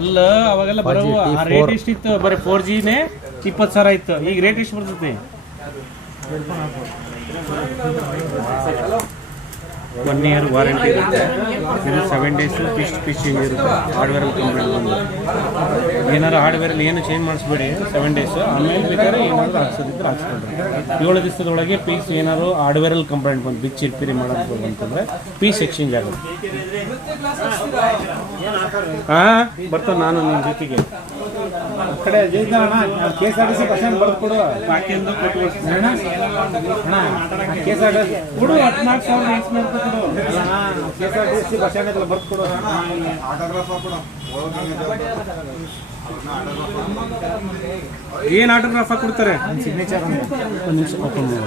ಅಲ್ಲ ಅವಾಗೆಲ್ಲ ಬರೋ ರೇಟ್ ಎಷ್ಟಿತ್ತು? ಬರೀ 4Gನೇ 20,000 ಇತ್ತು. ಈಗ ರೇಟ್ ಎಷ್ಟು ಬರ್ತೈತಿ? 1 year ವಾರಂಟಿ ಇರುತ್ತೆ. ಇದು 7 days ಫಿಶಿಂಗ್ ಇರುತ್ತೆ. ಹಾರ್ಡ್ವೇರಲ್ಲಿ ಕಂಪ್ಲೇಂಟ್ ಬಂದು ಏನಾರು ಹಾರ್ಡ್ವೇರಲ್ಲಿ ಏನು ಚೇಂಜ್ ಮಾಡಿಸ್ಬೇಡಿ 7 days. ಆಮೇಲೆ ಬೇಕಾದ್ರೆ ಏನಾದರೂ ಹಾಕ್ಸೋದಿದ್ರೆ ಹಾಕ್ಸ್ಕೊಳ್ರಿ. 7 ದಿವಸದೊಳಗೆ ಪೀಸ್ ಏನಾದ್ರು ಹಾರ್ಡ್ವೇರಲ್ಲಿ ಕಂಪ್ಲೇಂಟ್ ಬಂದು ಬಿಚ್ಚಿ ರಿಪೇರಿ ಮಾಡೋದು ಅಂತಂದರೆ ಪೀಸ್ ಎಕ್ಸ್ಚೇಂಜ್ ಆಗುತ್ತೆ. ಹಾಂ ಬರ್ತಾನೆ ನಾನು ನಿಮ್ಮ ಜೊತೆಗೆ. ಕಡೆ KSRTC ಬಸ್ ಸ್ಟ್ಯಾಂಡ್ ಬರೆದು ಕೊಡು. ಬಾಕಿಯಿಂದ ಕೊಟ್ಟು KSRTC ಕೊಡು 14,000 ಎಕ್ಸ್ಪೆಂಟ್ ಕೊಡು. KSRTC ಬಸ್ ಸ್ಟ್ಯಾಂಡ್ ಎಲ್ಲ ಬರೆದು ಕೊಡು. ಏನು ಆಟೋಗ್ರಾಫ್ ಕೊಡ್ತಾರೆ? ಸಿಗ್ನೇಚರ್ ಒಂದು ನಿಮಿಷ ಓಪನ್ ಮಾಡಿ.